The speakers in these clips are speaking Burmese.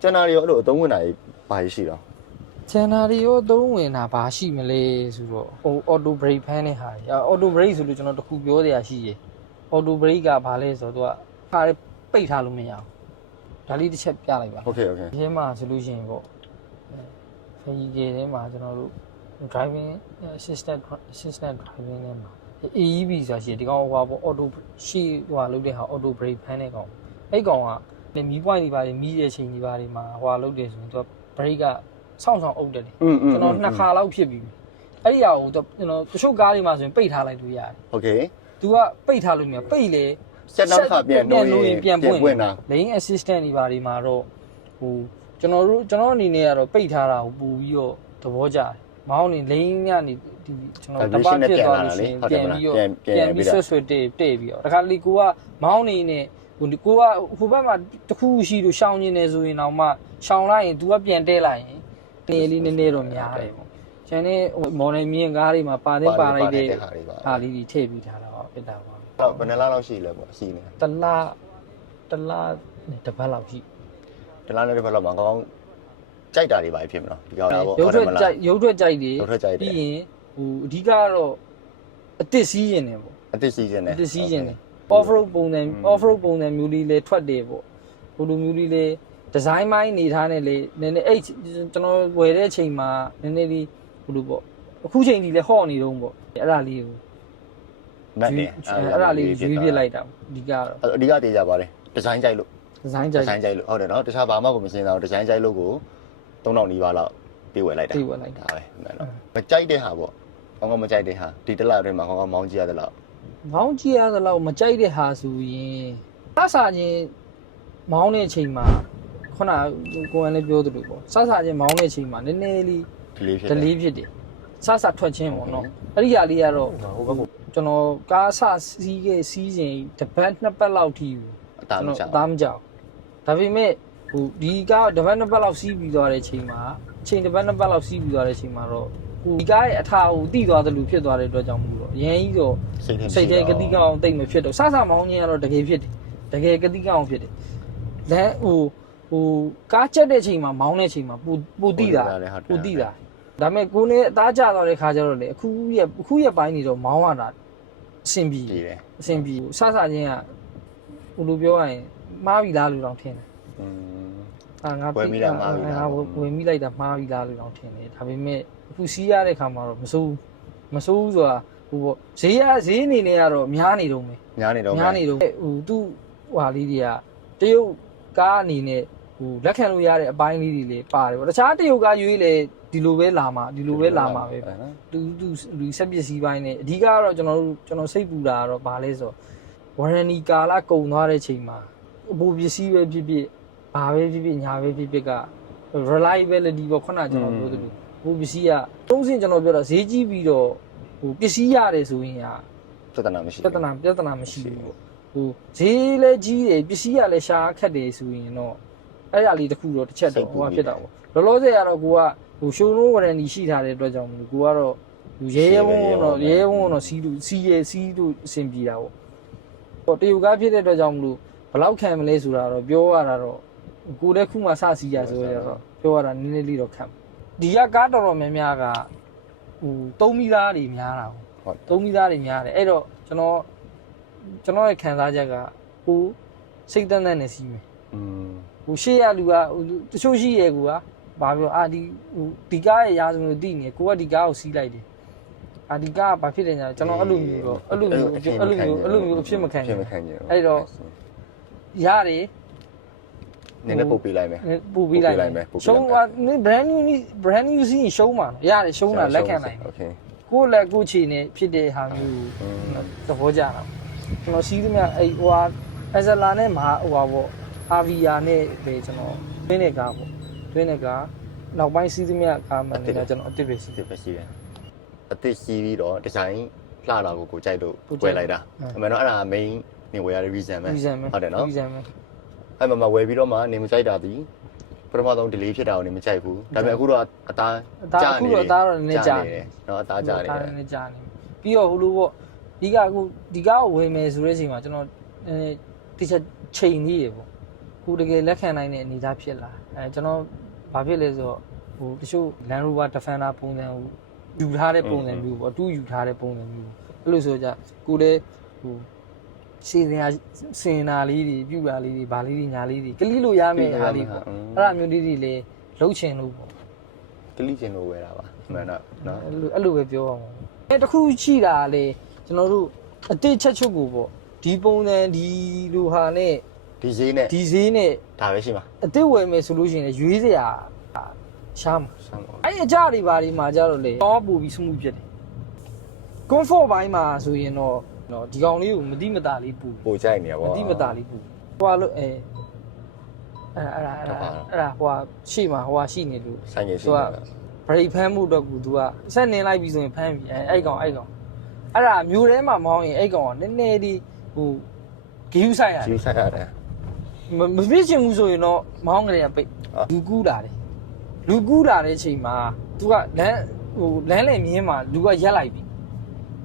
ကျန်တာတွေရောအဲ့လိုအသုံးဝင်တာကြီးဘာကြီးရှိတော့ ချန်နာတွေရောအသုံးဝင်တာဘာရှိမလဲဆိုတော့ဟို auto brake ဖမ်းတဲ့ဟာကြီး auto brake ဆိုလို့ကျွန်တော်တခုပြောရရှိရယ် auto brake ကဘာလဲဆိုတော့သူကခါပိတ်ထားလို့မရဘူးဒါလေးတစ်ချက်ပြလိုက်ပါ โอเคโอเค ဒီထဲမှာဆိုလို့ရှိရင်ပေါ့ဖီဂျီထဲမှာကျွန်တော်တို့ driving assistant assistant driving ထဲမှာ AEB ဆိုတာရှိတယ်ဒီကောင်ဟိုဟာပေါ့ auto ရှေ့ဟိုဟာလုပ်တဲ့ဟာ auto brake ဖမ်းတဲ့ကောင်အဲ့ကောင်က လည်းမီး point တွေပါတယ်မီးရဲ့ချိန်တွေပါတယ်မှာဟိုဟာလုပ်တယ်ဆိုရင်သူက brake ကစောင့်ဆောင်အုပ်တယ်လေ อืมอืม ကျွန်တော်နှစ်ခါလောက်ဖြစ်ပြီအဲ့ဒီဟာကိုကျွန်တော်တချို့ကားတွေမှာဆိုရင်ပိတ်ထားလိုက်လို့ရတယ် โอเค သူကပိတ်ထားလို့မရပိတ်လေ ဆက်နောက်တစ်ခါပြန်လို့ရင် ပြန်ပွင့် ပွင့်တာ lane assistant တွေဘာတွေမှာတော့ဟိုကျွန်တော်တို့ကျွန်တော်အနေနဲ့ကတော့ပိတ်ထားတာကိုပို့ပြီးတော့သဘောကျတယ်မောင်းနေ lane ကနေဒီကျွန်တော်တပတ်ဖြစ်သွားလို့ရှိရင်ပြန်ပြီးတော့ပြန်ပြီးဆွတ်ဆွတ်တေးတေးပြီးတော့တခါလေကိုကမောင်းနေနေ ဟိုကိုကဟိုဘက်မှာတခုရှိလို့ရှောင်းနေနေဆိုရင်တော့မှရှောင်းလိုက်ရင် तू ကပြန်တဲလိုက်ရင်နေလေးနည်းနည်းတော့များတယ်ပေါ့ကျန်တဲ့ဟိုမော်နယ်မြင့်ကားတွေမှာပါတဲ့ပါလိုက်တဲ့ဟာတွေပါဟာလေးတွေထည့်ပြီးထားတာပါဖြစ်တာပါတော့ဘယ်နှလားလောက်ရှိလဲပေါ့ရှိနေတလားတလားနဲ့တစ်ပတ်လောက်ရှိဒီလားနဲ့တစ်ဖက်လောက်မှာကောင်းကြိုက်တာတွေပါဖြစ်မလားဒီကောင်ပေါ့ရုပ်ထွက်ကြိုက်ရုပ်ထွက်ကြိုက်တွေရုပ်ထွက်ကြိုက်တယ်ပြီးရင်ဟိုအဓိကကတော့အစ်စ်စီးရင်တယ်ပေါ့အသက်စီးခြင်းနဲ့အစ်စ်စီးရင်တယ် off road ပုံစံ off road ပုံစံမျိုးလေးလည်းထွက်တယ်ပေါ့ဟိုလိုမျိုးလေးလည်းဒီဇိုင်းမိုင်းနေထားနဲ့လေနည်းနည်းအဲ့ကျွန်တော်ဝယ်တဲ့အချိန်မှာနည်းနည်းလေးဟိုလိုပေါ့အခုချိန်ကြီးလည်းဟော့နေတော့ပေါ့အဲ့ဒါလေးကိုမတ်တယ်အဲ့ဒါလေးကိုရွေးပြစ်လိုက်တာပေါ့အဓိကတော့အဓိကတည်ကြပါတယ်ဒီဇိုင်းကြိုက်လို့ဒီဇိုင်းဒီကြိုက်ဇိုင်းကြိုက်လို့ဟုတ်တယ်နော်တခြားဘာမှကိုမရှင်းတော့ဒီဇိုင်းကြိုက်လို့ကို3000နီးပါးလောက်ပြေးဝယ်လိုက်တာပြေးဝယ်လိုက်တာဒါပဲမှန်တော့မကြိုက်တဲ့ဟာပေါ့ကောင်းကောင်းမကြိုက်တဲ့ဟာဒီတစ်လအတွင်းမှာကောင်းကောင်းမောင်းကြည့်ရတဲ့လောက် မောင်းကြည့်ရသလောက်မကြိုက်တဲ့ဟာဆိုရင်စဆာချင်းမောင်းတဲ့အချိန်မှာခုနကကိုယ်ကလည်းပြောသလိုပေါ့စဆာချင်းမောင်းတဲ့အချိန်မှာနည်းနည်းလေးဒီလေးဖြစ်ဒလေးဖြစ်တယ်စဆာထွက်ချင်းပေါ့နော်အဲ့ဒီဟာလေးကတော့ဟိုဘက်ကိုကျွန်တော်ကားဆစီးခဲ့စီးစဉ်တစ်ပတ်နှစ်ပတ်လောက်ထိဘူးအတားမချကျွန်တော်အသားမကြောက်ဒါပေမဲ့ဟိုဒီကားတစ်ပတ်နှစ်ပတ်လောက်စီးပြီးသွားတဲ့အချိန်မှာအချိန်တစ်ပတ်နှစ်ပတ်လောက်စီးပြီးသွားတဲ့အချိန်မှာတော့ ဟိုဒီကားရဲ့အထာကိုတိသွားတယ်လို့ဖြစ်သွားတဲ့အတွက်ကြောင့်မို့လို့အရင်ကြီးတော့စိတ်ထဲစိတ်ထဲကတိကောင်းတိတ်မဖြစ်တော့စစမောင်းခြင်းကတော့တကယ်ဖြစ်တယ်တကယ်ကတိကောင်းဖြစ်တယ်လမ်းဟိုဟိုကားချက်တဲ့အချိန်မှာမောင်းတဲ့အချိန်မှာပူပူတိတာပူတိတာဒါပေမဲ့ကိုနဲ့အသားကျသွားတဲ့ခါကျတော့လေအခုရဲ့အခုရဲ့ပိုင်းနေတော့မောင်းရတာအဆင်ပြေကြည့်တယ်အဆင်ပြေစစချင်းကဟိုလိုပြောရရင်မှားပြီလားလို့တောင်ထင်တယ်อืม အာငါဝယ်မိတာမှားပြီလားငါဝင်မိလိုက်တာမှားပြီလားလို့တောင်ထင်တယ်ဒါပေမဲ့အခုစီးရတဲ့ခါမှာတော့မစိုးဘူးမစိုးဘူးဆိုတာဟိုပေါ့ဈေးရဈေးအနေနဲ့ကတော့များနေတော့မယ်ညားနေတော့များနေတော့ဟိုသူ့ဟွာလေးတွေကတရုတ်ကားအနေနဲ့ဟိုလက်ခံလို့ရတဲ့အပိုင်းလေးတွေလည်းပါတယ်ပေါ့တခြားတရုတ်ကားရွေးလေဒီလိုပဲလာမှာဒီလိုပဲလာမှာပဲသူသူလူဆက်ပစ္စည်းပိုင်းနဲ့အဓိကကတော့ကျွန်တော်တို့ကျွန်တော်စိတ်ပူတာကတော့ဘာလဲဆိုဝရဏီကာလကုန်သွားတဲ့ချိန်မှာအပူပစ္စည်းပဲဖြစ်ဖြစ် ဘာပဲဖြစ်ဖြစ်ညာပဲဖြစ်ဖြစ်က reliability ပေါ့ခုနကကျွန်တော်ပြောသလိုအပူပစ္စည်းကသုံးစင်ကျွန်တော်ပြောတာဈေးကြီးပြီးတော့ဟိုပစ္စည်းရတယ်ဆိုရင်ဟာပြဿနာမရှိပြဿနာပြဿနာမရှိဘူးပေါ့ဟိုဈေးလည်းကြီးတယ်ပစ္စည်းကလည်းရှားခက်တယ်ဆိုရင်တော့အဲ့ဒါလေးတစ်ခုတော့တစ်ချက်တော့ဟိုကဖြစ်တာပေါ့လောလောဆယ်ကတော့ကိုကဟိုရှိုးလုံးဝရန်ဒီရှိထားတဲ့အတွက်ကြောင့်မလို့ကိုကတော့ဟိုရဲရဲဝုန်းဝုန်းတော့ရဲရဲဝုန်းဝုန်းတော့စီးလို့စီးရဲစီးလို့အဆင်ပြေတာပေါ့ဟိုတရုတ်ကားဖြစ်တဲ့အတွက်ကြောင့်မလို့ဘယ်လောက်ခံမလဲဆိုတာတော့ပြောရတာတော့ ကိုတဲ့ခုမှစစီးရဆိုတော့ပြောရတာနည်းနည်းလေးတော့ခံဒီကကားတော်တော်များများကဟိုသုံးမိသားတွေများတာပေါ့ဟုတ်သုံးမိသားတွေများတယ်အဲ့တော့ကျွန်တော်ကျွန်တော်ရဲ့ခံစားချက်ကဟိုစိတ်တန်းတန်းနဲ့စီးမယ်อืมဟိုရှေ့ရလူကဟိုတချို့ရှိရဲကူကဘာပြောအာဒီဟိုဒီကားရဲ့ရာဇဝင်ကိုသိနေကိုကဒီကားကိုစီးလိုက်တယ်အာဒီကားကဘာဖြစ်တယ်ညာကျွန်တော်အဲ့လိုမျိုးတော့အဲ့လိုမျိုးအဲ့လိုမျိုးအဲ့လိုမျိုးအဖြစ်မခံဖြစ်ဘူးမခံကြဘူးအဲ့တော့ရတယ် နည်းနည်းပုတ်ပေးလိုက်မယ် ပူပြီးလိုက် ပူပေးလိုက်မယ်ပူပေးလိုက်မယ် ရှုံးကနင် brand new brand new စီးရင်ရှုံးမှာနော်ရတယ်ရှုံးတာလက်ခံနိုင်တယ် โอเค ကိုယ့်လက်ကိုယ့်ခြေနဲ့ဖြစ်တဲ့ဟာမျိုး อืม သဘောကျတာကျွန်တော်စီးသမျှအဲ့ဟိုဟာအဇလာနဲ့မဟာဟိုဟာပေါ့အာဗီယာနဲ့ပဲကျွန်တော်တွင်းတဲ့ကားပေါ့တွင်းတဲ့ကားနောက်ပိုင်းစီးသမျှကားမှန်နေတာကျွန်တော်အစ်စ်ပဲစီး ဒီပဲရှိတယ်အသစ်ရှိပြီးတော့ဒီဇိုင်းလှတာကိုကိုကြိုက်လို့ ကိုကြိုက် ဝယ်လိုက်တာ ဟုတ် အမှန်တော့အဲ့ဒါ main နေဝယ်ရတဲ့ reason ပဲ reason ပဲ ဟုတ်တယ်နော် reason ပဲ အဲ့မှာမဝယ်ပြီးတော့မှနေမကြိုက်တာဒီပထမဆုံး delay ဖြစ်တာကိုနေမကြိုက်ဘူးဒါပေမဲ့အခုတော့အသားအသားအခုတော့အသားတော့နည်းနည်းကြာနေတယ်နော်အသားကြာနေဒါတယ်လည်းကြာနေပြီးတော့ဟိုလိုပေါ့ဒီကအခုဒီကားကိုဝယ်မယ်ဆိုတဲ့အချိန်မှာကျွန်တော်အဲတိချက်ချိန်လေးရေပေါ့ခုတကယ်လက်ခံနိုင်တဲ့အနေအထားဖြစ်လာအဲကျွန်တော်ဘာဖြစ်လဲဆိုတော့ဟိုတချို့ Land Rover Defender ပုံစံကိုယူထားတဲ့ပုံစံမျိုးပေါ့အတူယူထားတဲ့ပုံစံမျိုးအဲ့လိုဆိုကြကိုလည်းဟို စင်နာစင်နာလေးတွေပြူတာလေးတွေဗာလေးတွေညာလေးတွေကလိလို့ရမယ်ဟာလေးပေါ့အဲ့ဒါမျိုးလေးတွေလည်းလှုပ်ချင်လို့ပေါ့ကလိကျင်လို့ဝယ်တာပါမှန်တော့နော်အဲ့လိုအဲ့လိုပဲပြောအောင်အဲတခုရှိတာလေကျွန်တော်တို့အတိတ်ချက်ချုပ်ကိုပေါ့ဒီပုံစံဒီလိုဟာနဲ့ဒီဈေးနဲ့ဒီဈေးနဲ့ဒါပဲရှိမှာအတိတ်ဝယ်မယ်ဆိုလို့ရှိရင်လည်းရွေးစရာရှားမှာဆမ်းပါအဲ့အကြတွေဘာတွေမှာကြတော့လေတော့ပူပြီးစမှုဖြစ်တယ် comfort ဘိုင်းမှာဆိုရင်တော့ နော်ဒီကောင်လေးကိုမတိမတာလေးပူပိုကြိုက်နေရမပါတိမတာလေးပူဟိုကလို့အဲအဲ့ဒါအဲ့ဒါအဲ့ဒါအဲ့ဒါဟိုကရှေ့မှာဟိုကရှိနေလို့ ဆိုင်ငယ်ရှိသူကနေတာ ဘရိတ်ဖမ်းမှုတော့ကူ तू ကဆက်နင်းလိုက်ပြီဆိုရင်ဖမ်းပြီအဲအဲ့ကောင်အဲ့ကောင်အဲ့ဒါမျိုးထဲမှာမောင်းရင်အဲ့ကောင်ကနည်းနည်းဒီဟိုဂီယူဆိုင်ရတယ်ယူဆိုင်ရတယ် မမဖြစ်ချင်ဘူးဆိုရင်တော့မောင်းကလေးကပိတ်အာ လူကူးလာတယ်လူကူးလာတဲ့ချိန်မှာ तू ကလမ်းဟိုလမ်းလေမြင်းမှာလူကရက်လိုက်ပြီ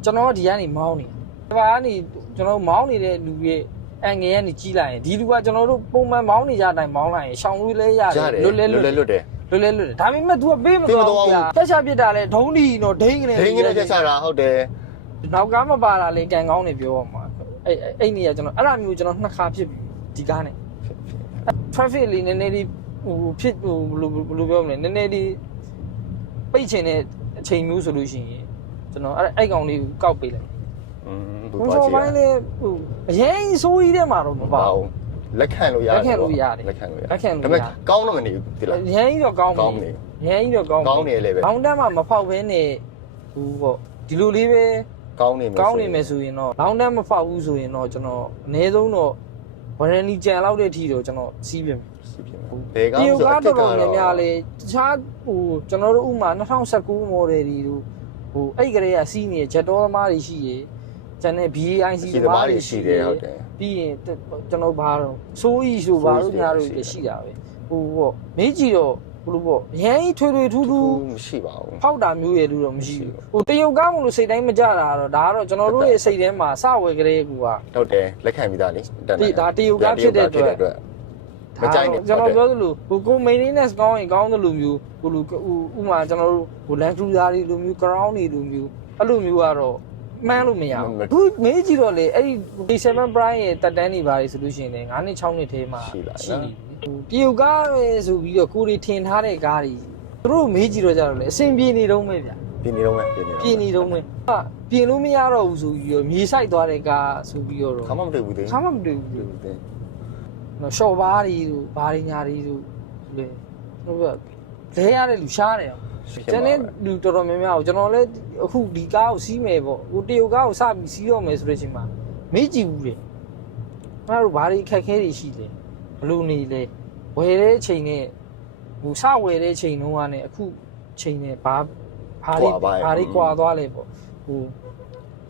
ကျွန်တော်ကဒီကနေမောင်းနေ ဒီဘာကနေကျွန်တော်မောင်းနေတဲ့လူရဲ့အငယ်ကနေကြီးလိုက်ရင်ဒီလူကကျွန်တော်တို့ပုံမှန်မောင်းနေကြတိုင်းမောင်းလိုက်ရင်ရှောင်းလို့လဲရတယ်ရတယ်လွတ်လဲလွလွတ်တ်လဲလွတ်တယ်လွတ်လဲလွတ်တယ်ဒါပေမဲ့ तू ကပေးမပေးမသွားသွားဘူးဘူးပြက်ချပစ်တာလဲဒုံးဒီတော့ဒိန်းကနေဒိန်းကြီးနဲ့ပြချတာဟုတ်တယ်နောက်ကားမပါတာလေကန်ကောင်းနေပြောပါမှာအဲ့အဲ့အဲ့နေရကျွန်တော်အဲ့ဒါမျိုးကျွန်တော်နှစ်ခါဖြစ်ပြီဒီကားနဲ့ traffic လေးနည်းနည်းလေးဟိုဖြစ်ဟိုဘယ်လိုဘယ်လိုပြောမလဲနည်းနည်းလေးပိတ်ချင်တဲ့အချိန်မျိုးဆိုလို့ရှိရင်ကျွန်တော်အဲ့အဲ့ကောင်လေးကိုကောက်ပေးလိုက် อืมဘုံစောပိုင်းလေးဟိုအရင်ဆိုးကြီးတဲ့မှာတော့မပါဘူး လက်ခံလို့ရတယ်လက်ခံလို့ရတယ်လက်ခံလို့ရတယ်လက်ခံလို့ဒါပေမဲ့ရတယ်ကောင်းတော့မနေဘူးဒီလားအရင်ကြီးတော့ကောင်းကောင်းနေအရင်ကြီးတော့ကောင်းကောင်းနေလေပဲဘောင်းတန်းမှာမဖောက်ဘဲနဲ့ဟိုပေါ့ဒီလိုလေးပဲကောင်းနေမယ်ကောင်းနေမယ်ဆိုရင်တော့ဘောင်းတန်းမဖောက်ဘူးဆိုရင်တော့ကျွန်တော်အနည်းဆုံးတော့ဝရန်နီကြံလောက်တဲ့အထိတော့ကျွန်တော်စီးပြင်မယ်စီးပြင်မယ်ဘယ်ကောဒီင်းဆိုကားအစ်တော်ကတော်များများလေတခြားဟိုကျွန်တော်တို့ဥမာ2019 model တွေတို့ဟိုအဲ့ကလေးကစီးနေတဲ့ဂျက်တော်သမားတွေရှိရေ ကျန်တဲ့ BAIC စီးသသမားမားတွေတွေရှိရှိတတယ်ယ်ဟုတ်တယ်ပြီးရင်ကျွန်တော်ဘာတော့စိုးဤဆိုဘာလို့ညာတို့ရှိတာပဲဟိုပေါ့မေးကြည့်တော့ဘလို့ပေါ့ရမ်းကြီးထွေထွေထူးထူးဘူးမရှိပါဘူးဖောက်တာမျိုးရဲ့လူတော့မရှိဘူးဟိုတရုတ်ကားမလို့စိတ်တိုင်းမကြတာတော့ဒါကတော့ကျွန်တော်တို့ရဲ့စိတ်ထဲမှာစဝယ်ကလေးကူကဟုတ်တယ်လက်ခံပြီးသားလေဒီဒါတရုတ်ကားဖြစ်တဲ့အတွက်မကြိုက်နဲ့ကျွန်တော်ပြောသလိုဟိုကို maintenance ကောင်းရင်ကောင်းတယ်လို့မျိုးဟိုလူဥမာကျွန်တော်တို့ဟို land cruiser တွေလိုမျိုး ground တွေလိုမျိုးအဲ့လိုမျိုးကတော့ မှန်းလို့မရဘူးခုမေးကြည့်တော့လေအဲ့ဒီ D7 Prime ရဲ့တက်တန်းတွေပါတယ်ဆိုလို့ရှိရင်လည်း9နှစ်6နှစ်ထဲမှာရှိနေဟိုတရုတ်ကားပဲဆိုပြီးတော့ကိုရီထင်ထားတဲ့ကားတွေသူတို့မေးကြည့်တော့ကြတော့လေအဆင်ပြေနေတော့မယ်ဗျာပြင်းနေတော့မယ်ပြင်းနေပြင်နေတော့မယ်ဟာပြင်လို့မရတော့ဘူးဆိုပြီးတော့မြေဆိုင်သွားတဲ့ကားဆိုပြီးတော့ခါမှမတွေ့ဘူးသေးခါမှမတွေ့ဘူးဘူးသေးနော်ရှော့ဘားတွေတို့ဘာတွေညာတွေတို့လေတို့ကလဲရတဲ့လူရှားတယ်အောင် ကျွန်တော်လူတော်တော်များများကိုကျွန်တော်လည်းအခုဒီကားကိုစီးမယ်ပေါ့ဟိုတရုတ်ကားကိုစပြီးစီးတော့မယ်ဆိုတဲ့အချိန်မှာမေးကြည့်ဘူးလေငါတို့ဘာတွေအခက်ခဲတွေရှိလဲဘလို့နေလဲဝယ်တဲ့အချိန်နဲ့ဟိုစဝယ်တဲ့အချိန်တုန်းကနဲ့အခုချိန်နဲ့ဘာဘာတွေဘာတွေကွာသွားလဲပေါ့ဟို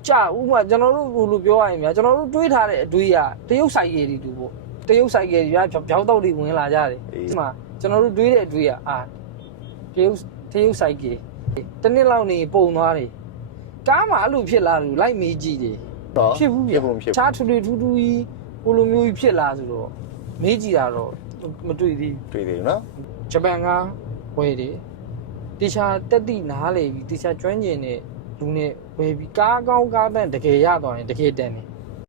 ကြာဥမာကျွန်တော်တို့ဟိုလိုပြောရရင်များကျွန်တော်တို့တွေးထားတဲ့အတွေးကတရုတ်ဆိုင်ရည်တွေတူပေါ့တရုတ်ဆိုင်ကယ်ကြီးကဖြောင်းတော့တွေဝင်လာကြတယ်ဒီမှာကျွန်တော်တို့တွေးတဲ့အတွေးကအာတရုတ် တရုတ်ဆိုင်ကယ်တစ်နှစ်လောက်နေပုံသွားတယ်ကားမှာအဲ့လိုဖြစ်လာလို့လိုက်မေးကြည့်တယ်နော်ဖြစ်ဘူးဖြစ်ဘူးဖြစ်ချားထူထူထူထူကြီးဟိုလိုမျိုးကြီးဖြစ်လာဆိုတော့မေးကြည့်တာတော့မတွေ့သေးတွေ့သေးဘူးနော်ဘူးဂျပန်ကဝယ်တယ်တေချာတက်တိနားလေပြီးတေချာကျွမ်းကျင်တဲ့လူနဲ့ဝယ်ပြီးကားကောင်းကားတန်တကယ်ရသွားရင်တကယ်တန်တယ်